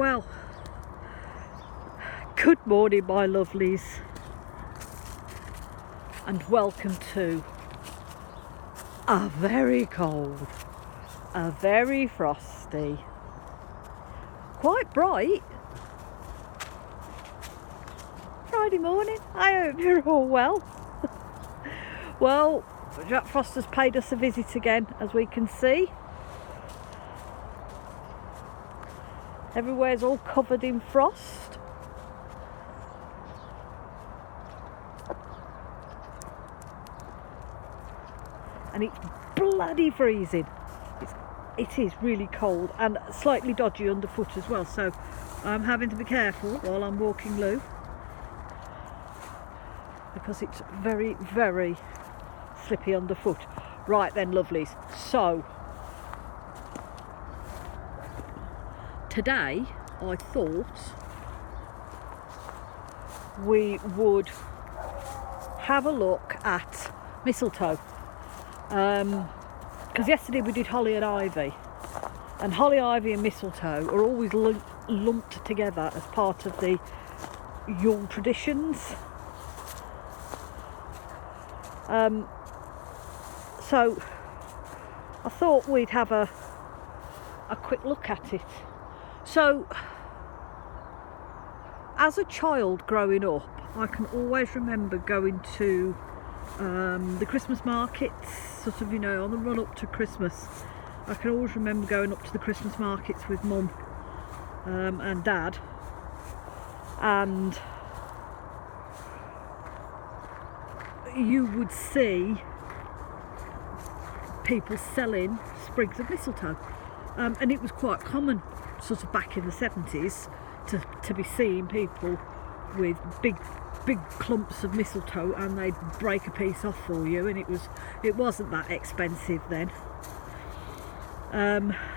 Well, good morning my lovelies, and welcome to a very cold, a very frosty, quite bright Friday morning. I hope you're all well. Well, Jack Frost has paid us a visit again, as we can see. Everywhere's all covered in frost. And it's bloody freezing. It is really cold and slightly dodgy underfoot as well, so I'm having to be careful while I'm walking low, because it's very, very slippy underfoot. Right then, lovelies, so today I thought we would have a look at mistletoe, because yesterday we did holly and ivy, and holly, ivy and mistletoe are always lumped together as part of the Yule traditions. So I thought we'd have a quick look at it. So as a child growing up, I can always remember going to the Christmas markets, sort of, you know, on the run up to Christmas. I can always remember going up to the Christmas markets with Mum and Dad, and you would see people selling sprigs of mistletoe, and it was quite common sort of back in the 70s to be seeing people with big clumps of mistletoe, and they'd break a piece off for you, and it wasn't that expensive then.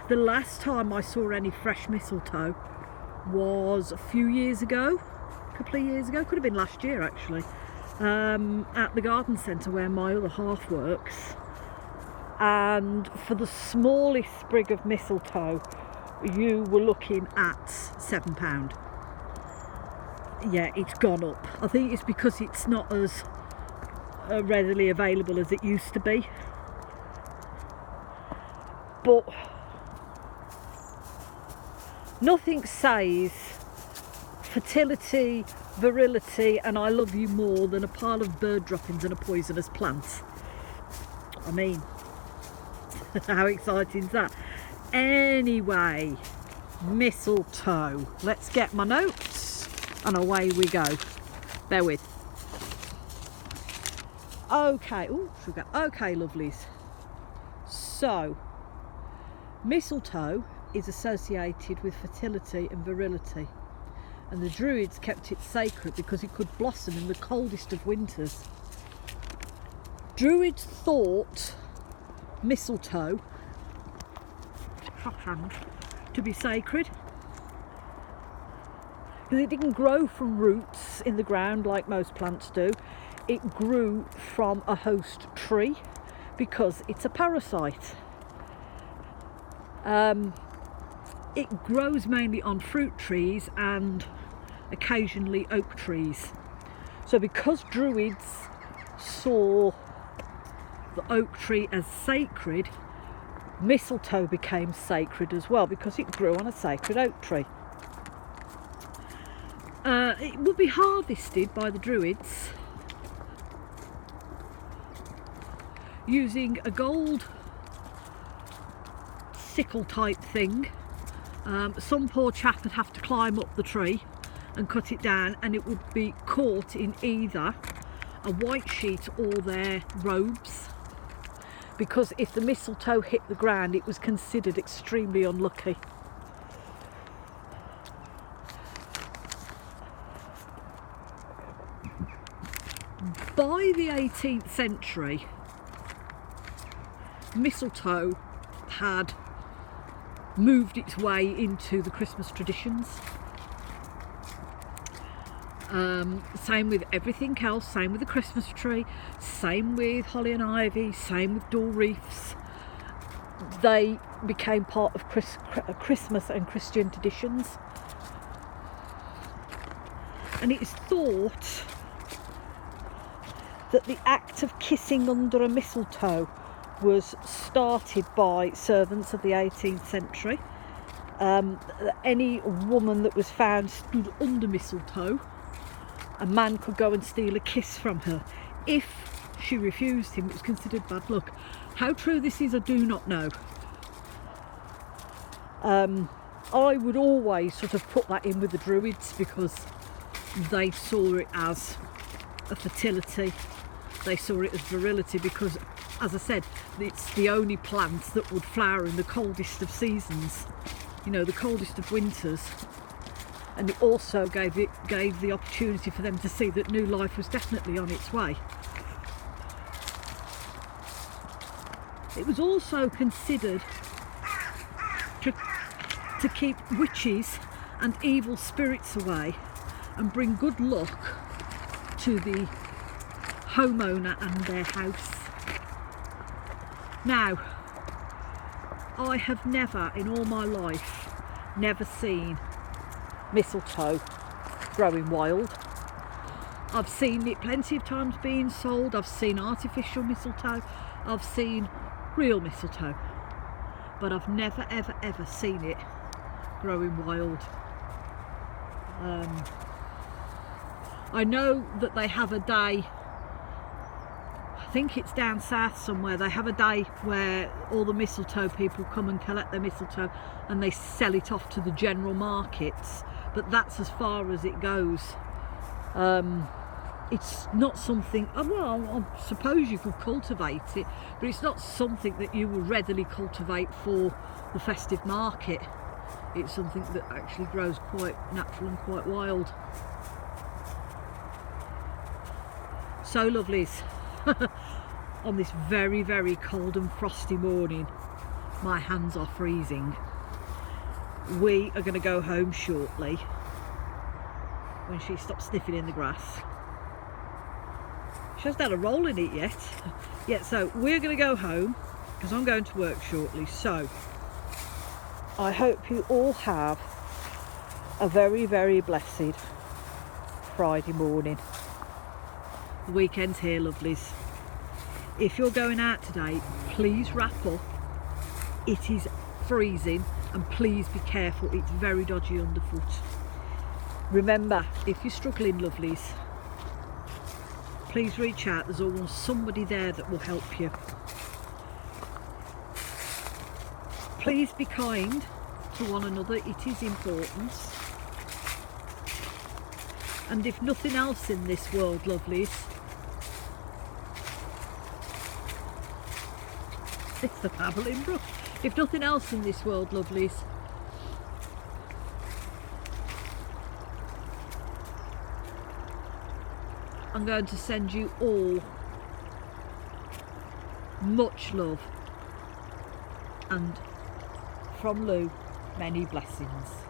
The last time I saw any fresh mistletoe was a few years ago, a couple of years ago, could have been last year actually, at the garden centre where my other half works, and for the smallest sprig of mistletoe you were looking at £7. Yeah, it's gone up. I think it's because it's not as readily available as it used to be, but nothing says fertility, virility and I love you more than a pile of bird droppings and a poisonous plant. I mean, how exciting is that? Anyway, mistletoe. Let's get my notes and away we go. Bear with. Okay, oh, should we go? Okay, lovelies. So, mistletoe is associated with fertility and virility, and the Druids kept it sacred because it could blossom in the coldest of winters. Druids thought mistletoe to be sacred because it didn't grow from roots in the ground like most plants do. It grew from a host tree because it's a parasite. It grows mainly on fruit trees and occasionally oak trees. So because Druids saw the oak tree as sacred, mistletoe became sacred as well because it grew on a sacred oak tree. It would be harvested by the Druids using a gold sickle type thing. Some poor chap would have to climb up the tree and cut it down, and it would be caught in either a white sheet or their robes, because if the mistletoe hit the ground it was considered extremely unlucky. By the 18th century, mistletoe had moved its way into the Christmas traditions. Same with everything else, same with the Christmas tree, same with holly and ivy, same with door wreaths. They became part of Christmas and Christian traditions. and it is thought that the act of kissing under a mistletoe was started by servants of the 18th century. Any woman that was found stood under mistletoe, a man could go and steal a kiss from her. If she refused him, it was considered bad luck. How true this is, I do not know. I would always sort of put that in with the Druids, because they saw it as a fertility, they saw it as virility, because, as I said, it's the only plant that would flower in the coldest of seasons, you know, the coldest of winters. And it also gave the opportunity for them to see that new life was definitely on its way. It was also considered to keep witches and evil spirits away and bring good luck to the homeowner and their house. Now, I have never in all my life seen mistletoe growing wild. I've seen it plenty of times being sold. I've seen artificial mistletoe, I've seen real mistletoe, but I've never ever seen it growing wild. I know that they have a day, I think it's down south somewhere, they have a day where all the mistletoe people come and collect their mistletoe and they sell it off to the general markets, but that's as far as it goes. It's not something, well, I suppose you could cultivate it, but it's not something that you would readily cultivate for the festive market. It's something that actually grows quite natural and quite wild. So lovelies, on this very cold and frosty morning, my hands are freezing. We are going to go home shortly when she stops sniffing in the grass. She hasn't had a roll in it yet. Yeah, so we're going to go home because I'm going to work shortly. So I hope you all have a very blessed Friday morning. The weekend's here, lovelies. If you're going out today, please wrap up. It is freezing, and please be careful, it's very dodgy underfoot. Remember, if you're struggling, lovelies, please reach out. There's always somebody there that will help you. Please be kind to one another, it is important. And if nothing else in this world, lovelies, it's the babbling brook. If nothing else in this world, lovelies, I'm going to send you all much love, and from Lou, many blessings.